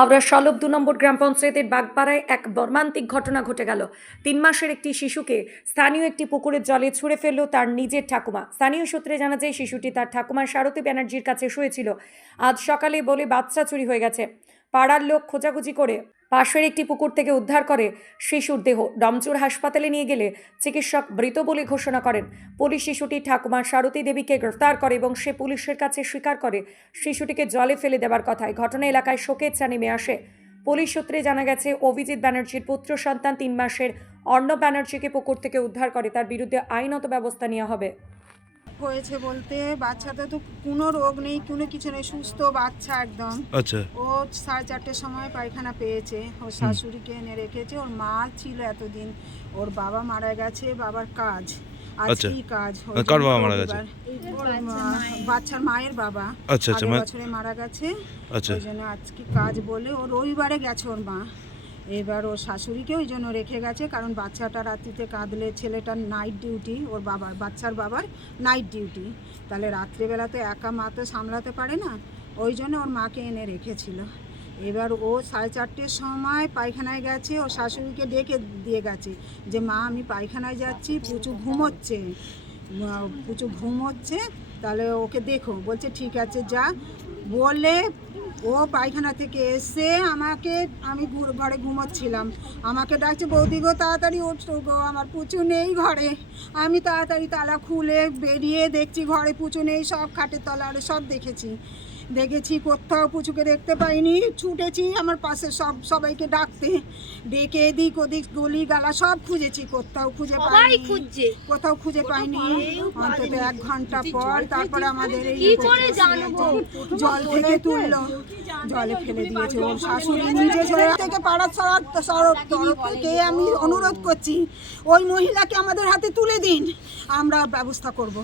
হাওড়ার সলব দু নম্বর গ্রাম পঞ্চায়েতের বাগপাড়ায় এক বর্মান্তিক ঘটনা ঘটে গেল। তিন মাসের একটি শিশুকে স্থানীয় একটি পুকুরের জলে ছুঁড়ে ফেলল তার নিজের ঠাকুমা। স্থানীয় সূত্রে জানা যায়, শিশুটি তার ঠাকুমার সারথী ব্যানার্জির কাছে শুয়েছিল। আজ সকালে বলে বাচ্চা চুরি হয়ে গেছে। পাড়ার লোক খোঁজাখুঁজি করে, পাশের একটি পুকুর থেকে উদ্ধার করে শিশুর দেহ ডমচুর হাসপাতালে নিয়ে গেলে চিকিৎসক মৃত বলে ঘোষণা করেন। পুলিশ শিশুটি ঠাকুমা সারথী দেবীকে গ্রেফতার করে এবং সে পুলিশের কাছে স্বীকার করে শিশুটিকে জলে ফেলে দেওয়ার কথায় ঘটনা এলাকায় শোকের চা নেমে আসে। পুলিশ সূত্রে জানা গেছে, অভিজিৎ ব্যানার্জির পুত্র সন্তান তিন মাসের অর্ণব ব্যানার্জিকে পুকুর থেকে উদ্ধার করে, তার বিরুদ্ধে আইনত ব্যবস্থা নেওয়া হবে। হয়েছে বলতে বাচ্চাটা তো কোনো রোগ নেই কোনো কিছু নেই সুস্থ বাচ্চা একদম। আচ্ছা। ও সাড়ে চারটের সময় পায়খানা পেয়েছে ওর শাশুড়িকে এনে রেখেছে ওর মা ছিল এতদিন ওর বাবা মারা গেছে বাবার কাজ আচ্ছা। আজকেই কাজ ওই কার বাবা মারা গেছে? রবিবার- ওর মা- বাচ্চার মায়ের বাবা আচ্ছা আচ্ছা বছরে মারা গেছে আচ্ছা। ওই জন্য আজকে কাজ বলে ও রবিবারে গেছে ওর মা। এবার ওর শাশুড়িকে ওই জন্য রেখে গেছে, কারণ বাচ্চাটা রাত্রিতে কাঁদলে ছেলেটার নাইট ডিউটি ওর বাবার, বাচ্চার বাবার নাইট ডিউটি তাহলে রাত্রিবেলা তো একা মা তো সামলাতে পারে না, ওই জন্য ওর মাকে এনে রেখেছিল। এবার ও সাড়ে চারটের সময় পায়খানায় গেছে ও শাশুড়িকে ডেকে দিয়ে গেছে যে, মা, আমি পায়খানায় যাচ্ছি প্রচুর ঘুমোচ্ছে। প্রচুর ঘুমোচ্ছে, তাহলে ওকে দেখো, বলছে, ঠিক আছে, যা। বলে ও পায়খানা থেকে এসে আমাকে, আমি ঘরে ঘুমোচ্ছিলাম। আমাকে ডাকছে, বৌদি গো, তাড়াতাড়ি উঠছো গো, আমার পুচু নেই ঘরে। আমি তাড়াতাড়ি তালা খুলে বেরিয়ে দেখছি, ঘরে পুচু নেই, সব খাটের তলারে, সব দেখেছি। দেখেছি কোথাও পুচুকে দেখতে পাইনি। ছুটেছি আমার পাশে সব সবাইকে ডাকতে। ডেকে এদিক ওদিক গলি গালা সব খুঁজেছি কোথাও খুঁজে পাইনি। খুঁজছে। কোথাও খুঁজে পাইনি। অন্তত এক ঘণ্টা পর তারপরে আমাদের এই জল থেকে তুললো। জলে ফেলে দিয়েছে ওর শাশুড়ি নিজে চলে থেকে পাড়ার সড়ক সড়ক তরফ থেকে আমি অনুরোধ করছি ওই মহিলাকে আমাদের হাতে তুলে দিন। আমরা ব্যবস্থা করব।